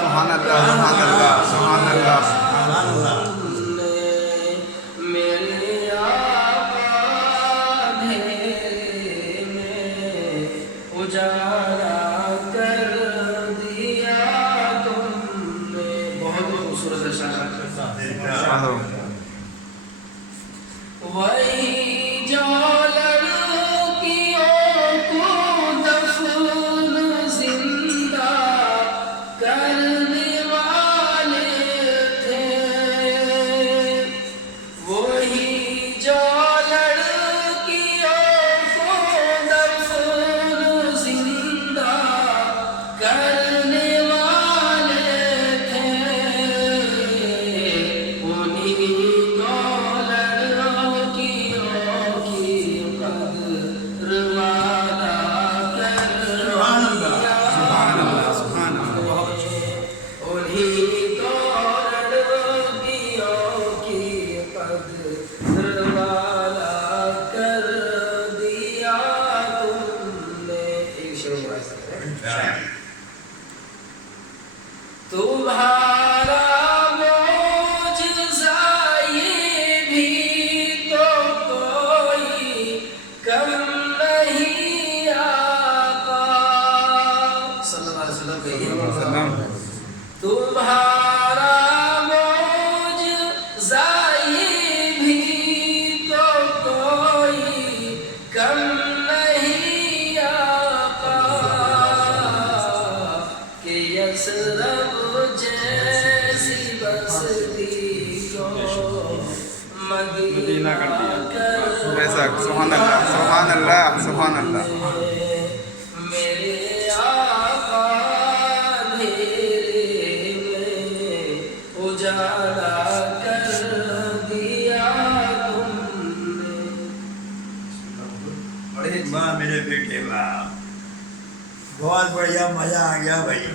سبحان اللہ سبحان اللہ سبحان اللہ سبحان اللہ. میرے آقا اندھیرے میں اجالا کر دیا تم نے. بہت خوبصورت اشعار. وہی جو تمہارا معجزہ یہ بھی تو کوئی کم نہیں آقا صلی اللہ علیہ وسلم. تمہارا معجزہ یہ بھی تو کوئی کم نہیں آقا کہ یسرب جیسی بستی کو مدینہ کر ویسا. سبحان اللہ سبحان اللہ سبحان اللہ. میرے آقا اندھیرے میں اجالا کر دیا تم نے. واہ میرے بیٹے واہ، بہت بڑھیا، مزہ آ گیا بھائی.